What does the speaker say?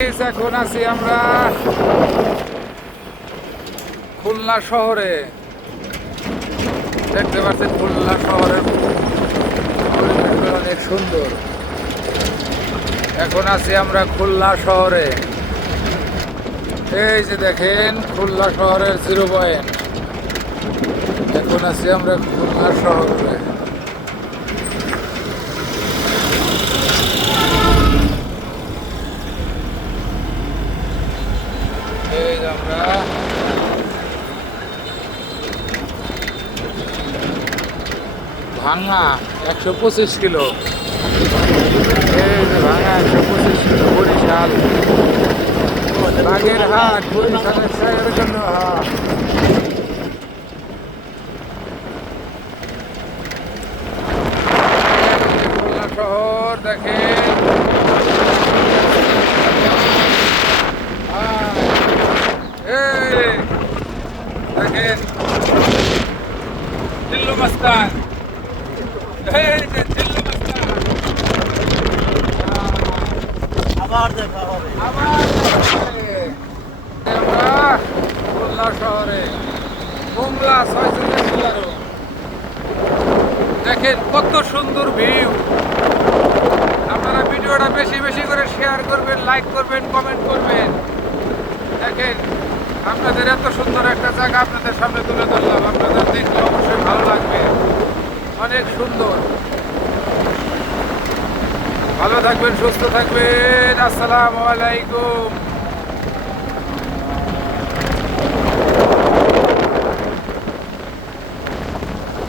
এখন আছি আমরা খুলনা শহরে। দেখতে পাচ্ছেন খুলনা শহরের পরিবেশগুলো অনেক সুন্দর। এখন আছি আমরা খুলনা শহরে। এই যে দেখেন খুলনা শহরের 0 পয়েন্ট। এখন আছি আমরা খুলনা শহরে। এই যে আমরা ভাঙা 125 কিলো। এই যে ভাঙা 125 কিলো বরিশাল বাগেরহাট বরিশালের শহরের জন্য খুলনা শহর দেখেন। দেখেন দিল্লু মস্তান। এই যে দিল্লু মস্তান আবার দেখা হবে। আমরা খুলনা শহরে মোংলা 46 দেখেন কত সুন্দর ভিউ। আপনারা ভিডিওটা বেশি বেশি করে শেয়ার করবেন, লাইক করবেন, কমেন্ট করবেন। দেখেন আপনাদের এত সুন্দর একটা জায়গা আপনাদের সামনে তুলে ধরলাম, আপনাদের দেখলে অবশ্যই ভালো লাগবে। অনেক সুন্দর। ভালো থাকবেন, সুস্থ থাকবেন। আসসালামু আলাইকুম।